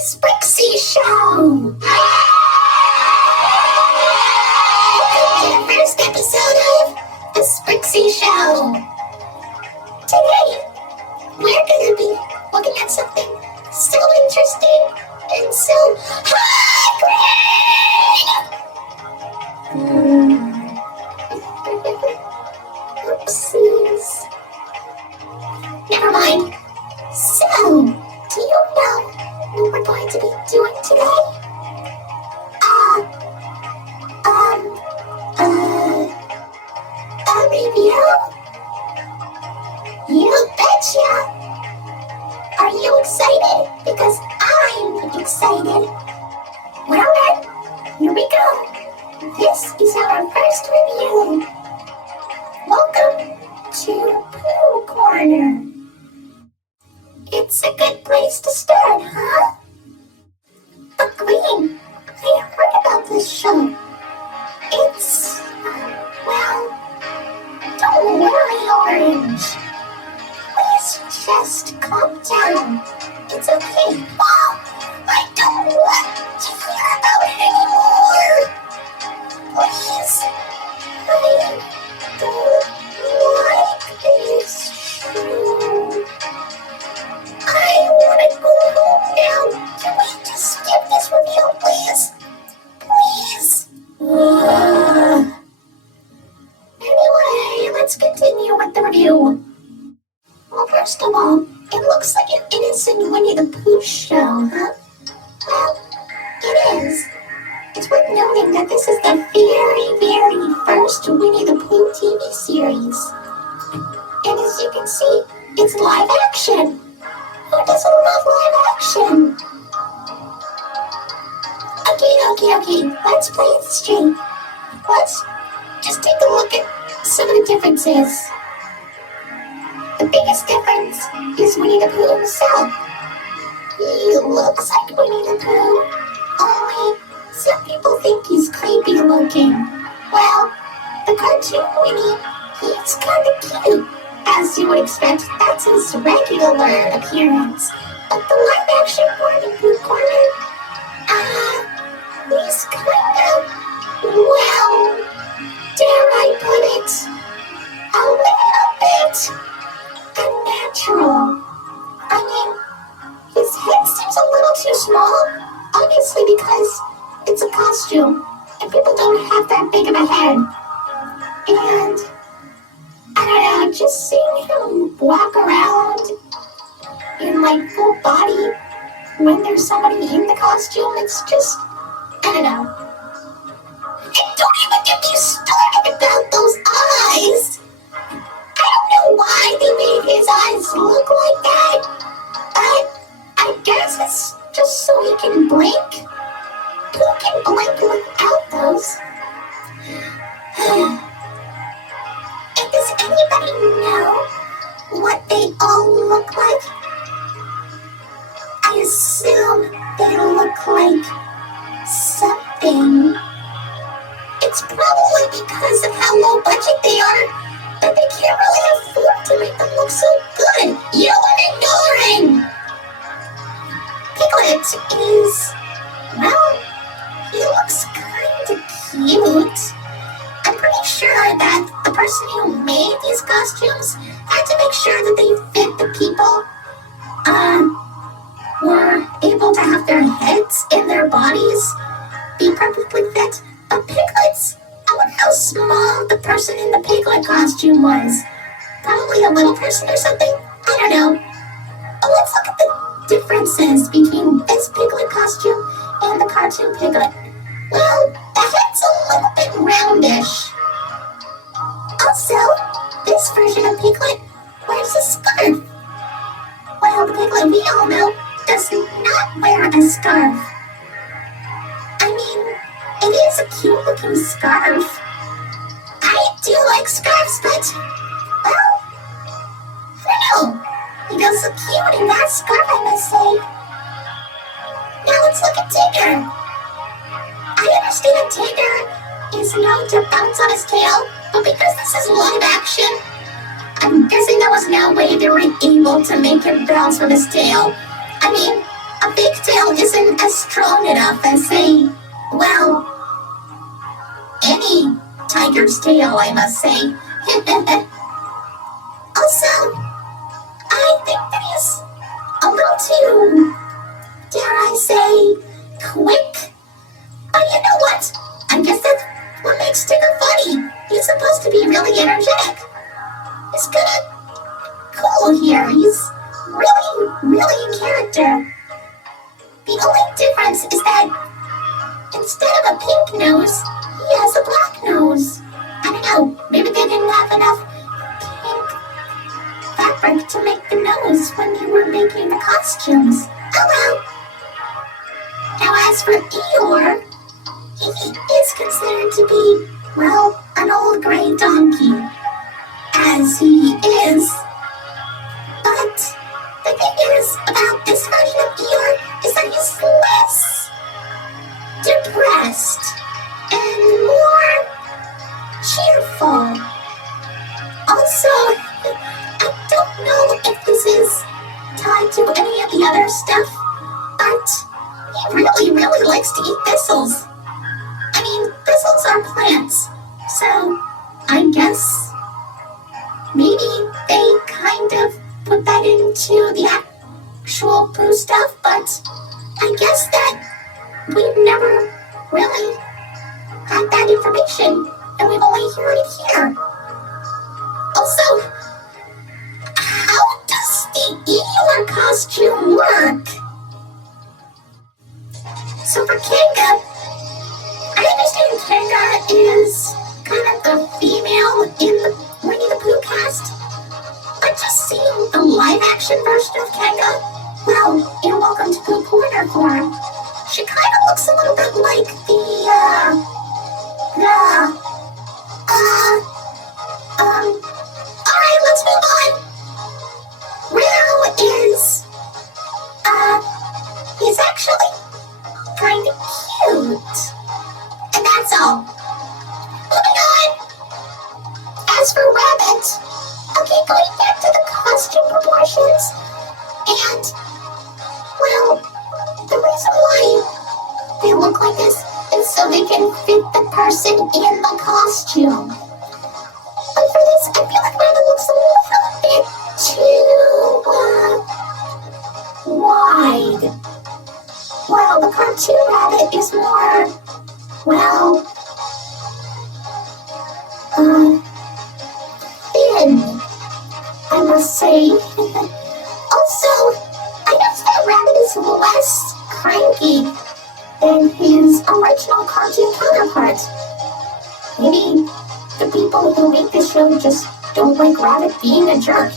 Sprixie Show! Welcome to the first episode of the Sprixie Show. Today, we're gonna be looking at something so interesting and so Oopsies. Never mind. So, do you know what we're going to be doing today? A review? You betcha! Are you excited? Because I'm excited. Well then, here we go. This is our first review. Welcome to Pooh Corner. It's a good place to start, huh? But Green, I heard about this show. It's, well, don't worry, Orange. Please just calm down. It's okay. Mom, I don't want to hear about it anymore. Please, I don't like this show. I want to go home now. Can we just skip this review, please? Please. Anyway, let's continue with the review. Well, first of all, it looks like an innocent Winnie the Pooh show, huh? Well, it is. It's worth noting that this is the very first Winnie the Pooh TV series. And as you can see, it's live action. Who doesn't love live action? Okay, let's play it straight. Let's just take a look at some of the differences. The biggest difference is Winnie the Pooh himself. He looks like Winnie the Pooh, only some people think he's creepy looking. Well, the cartoon Winnie, he's kinda cute. As you would expect, that's his regular appearance. But the live-action one in Pooh Corner, he's kind of, well, dare I put it, a little bit unnatural. I mean, his head seems a little too small, obviously because it's a costume, and people don't have that big of a head. And I don't know, just seeing him walk around in like full body when there's somebody in the costume, it's just, I don't know. And don't even get me started about those eyes. I don't know why they made his eyes look like that. I guess it's just so he can blink. Who can blink without those? And does anybody know what they all look like? I assume they look like something. It's probably because of how low budget they are that they can't really afford to make them look so good. You know what I'm ignoring? Piglet is, well, he looks kinda cute. I'm pretty sure that the person who made these costumes had to make sure that they fit the people, were able to have their heads and their bodies be perfectly fit. But piglets, I wonder how small the person in the piglet costume was. Probably a little person or something? I don't know. But let's look at the differences between this piglet costume and the cartoon piglet. Well, the head's a little bit roundish. Also, this version of Piglet wears a scarf. Well, the Piglet we all know does not wear a scarf. I mean, it is a cute looking scarf. I do like scarves, but, well, I don't know. He does look cute in that scarf, I must say. Now let's look at Tigger. I understand Tigger is known to bounce on his tail, but because this is live action, I'm guessing there was no way they were able to make him bounce with his tail. I mean, A big tail isn't as strong enough as, say, well, any tiger's tail, I must say. Also, I think that he's a little too, dare I say, quick. But you know what? I guess that's what makes Tigger funny. He's supposed to be really energetic. He's kinda cool here. He's really, really in character. The only difference is that instead of a pink nose, he has a black nose. I don't know, maybe they didn't have enough pink fabric to make the nose when they were making the costumes. Oh well. Now as for Eeyore, he is considered to be, well, an old gray donkey. As he is. But the thing is about this version of Eeyore is that he's less depressed and more cheerful. Also, I don't know if this is tied to any of the other stuff, but he really, really likes to eat thistles. I mean, thistles are plants, so I guess maybe they kind of put that into the actual Pooh stuff, but I guess that we've never really had that information, and we've only heard it here. Also, how does the Eeyore costume work? So for Kanga, I understand Kanga is kind of the female in the Winnie the Pooh cast, but just seeing the live-action version of Kanga, well, in Welcome to Pooh Corner form, she kind of looks a little bit like alright, let's move on. Roo is, he's actually kind of cute. And that's all. Moving on. As for Rabbit, okay, going back to the costume proportions, and, well, the reason why they look like this is so they can fit the person in the costume. But for this, I feel like Rabbit looks a little bit too, wide. Well, the cartoon Rabbit is more, well, thin, I must say. Also, I noticed that Rabbit is less cranky than his original cartoon counterpart. Maybe the people who make this show just don't like Rabbit being a jerk.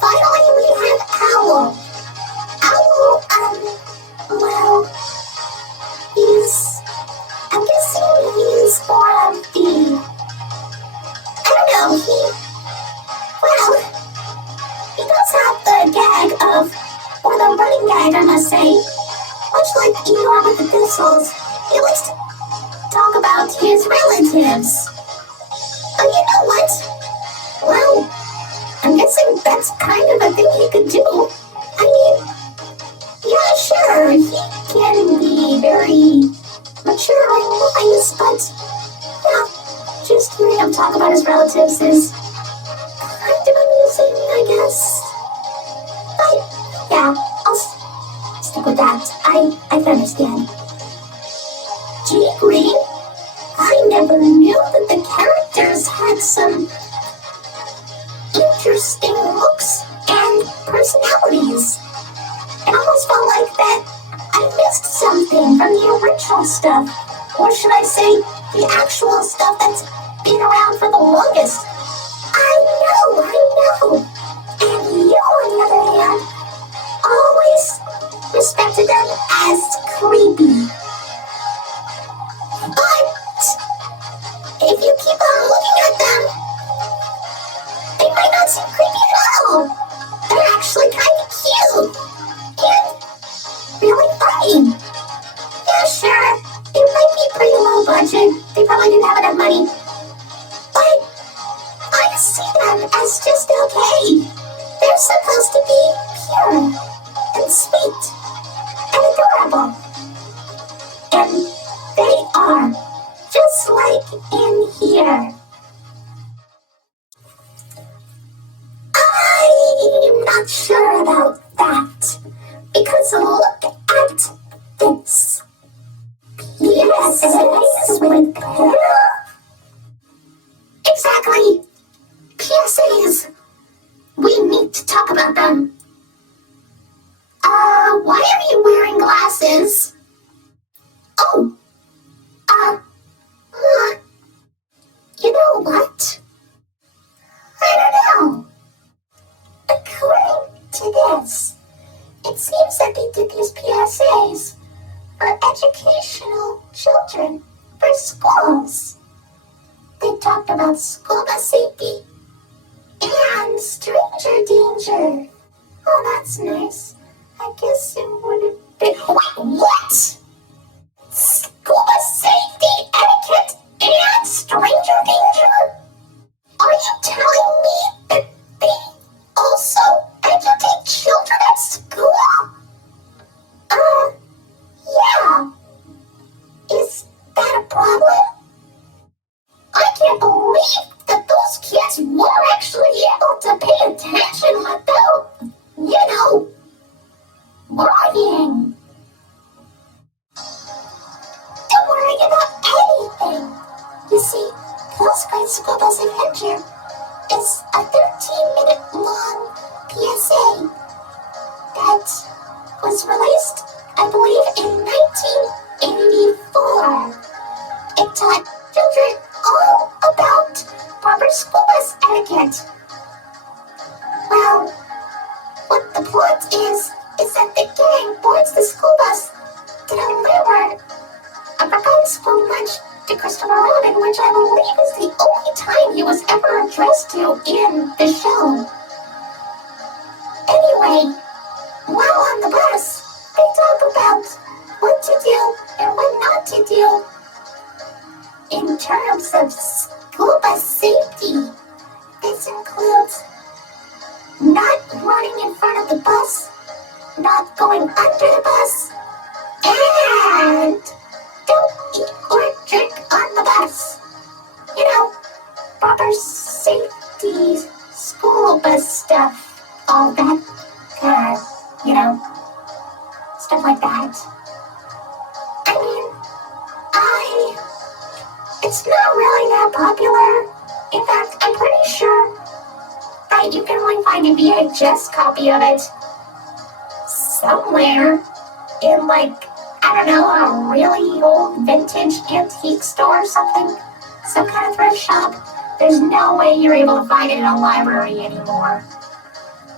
Finally, we have Owl. Owl, well, I'm guessing he's more of the, I don't know, he does have the gag of, or the running gag, I must say, much like Eeyore with the thistles. He likes to talk about his relatives. But you know what? Well, I'm guessing that's kind of a thing he could do. I mean, yeah, sure, he can be very mature and wise, but, yeah, just hearing him talk about his relatives is kind of amusing, I guess. But, yeah, I'll stick with that. I can understand. G Green? I never knew that the characters had some interesting looks and personalities. It almost felt like that I missed something from the original stuff. Or should I say, the actual stuff that's been around for the longest. I know. And you, on the other hand, always respected them as creepy. But if you keep on looking at them, they might not seem creepy at all. They're actually kind of cute. And really funny. Yeah, sure, it might be pretty low budget. They probably didn't have enough money. But I see them as just okay. They're supposed to be pure. And and sweet and adorable. And they are, just like in here. I'm not sure about that, because look at this. PSAs with Pooh. Exactly. PSAs. We need to talk about them. Why are you wearing glasses? Oh, you know what? I don't know. According to this, it seems that they did these PSAs for educational children, for schools. They talked about school bus safety and stranger danger. Oh, that's nice. I guess it would have been... Wait, what? School bus safety, etiquette, and stranger danger? Are you telling me that they also educate children at school? Yeah. Is that a problem? I can't believe that those kids were actually able to pay attention without, worrying. Don't worry about anything. You see, Pooh's Great School Bus Adventure is a 13-minute long PSA that was released, I believe, in 1984. It taught children all about proper school bus etiquette. Well, what the plot is that the gang boards the school bus to deliver a forgotten school lunch to Christopher Robin, which I believe is the only time he was ever addressed to in the show. Anyway, while on the bus, they talk about what to do and what not to do in terms of school bus safety. This includes not running in front of the bus, not going under the bus, and don't eat or drink on the bus. Proper safety, school bus stuff, all that kind of, stuff like that. I mean, it's not really that popular. In fact, I'm pretty sure that you can only find a VHS copy of it somewhere in, I don't know, a really old vintage antique store or something. Some kind of thrift shop. There's no way you're able to find it in a library anymore.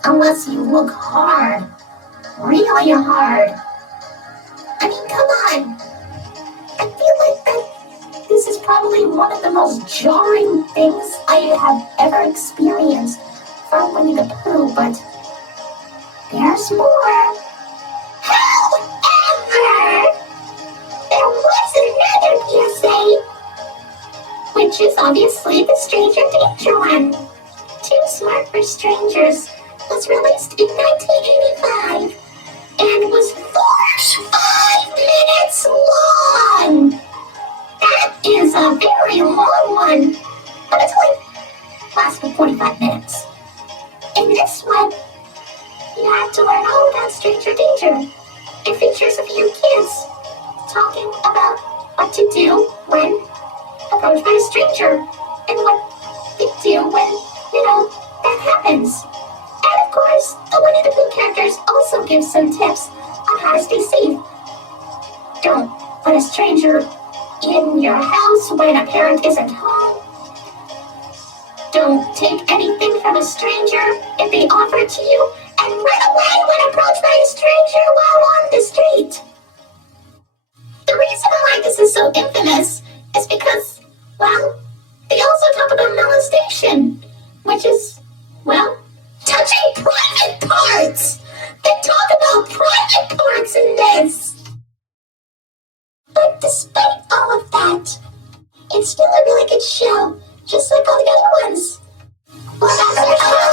Unless you look hard. Really hard. I mean, come on. I feel like that this is probably one of the most jarring things I have ever experienced from Winnie the Pooh, but there's more. However, there was another PSA, which is obviously the Stranger Danger one. Too Smart for Strangers was released in 1985 and was 45 minutes long. That is a very long one, but it's only lasted 45 minutes. In this one, you have to learn all about stranger danger. It features a few kids talking about what to do when approached by a stranger and what they do when, that happens. And of course, the Winnie the Pooh characters also give some tips on how to stay safe. Don't let a stranger in your house when a parent isn't home. Don't take anything from a stranger if they offer it to you, and run away when approached by a stranger while on the street. The reason why this is so infamous is because, they also talk about molestation, which is, touching private parts. They talk about private parts in this. But despite all of that, it's still a really good show, just like all the other ones. Well, that's our show.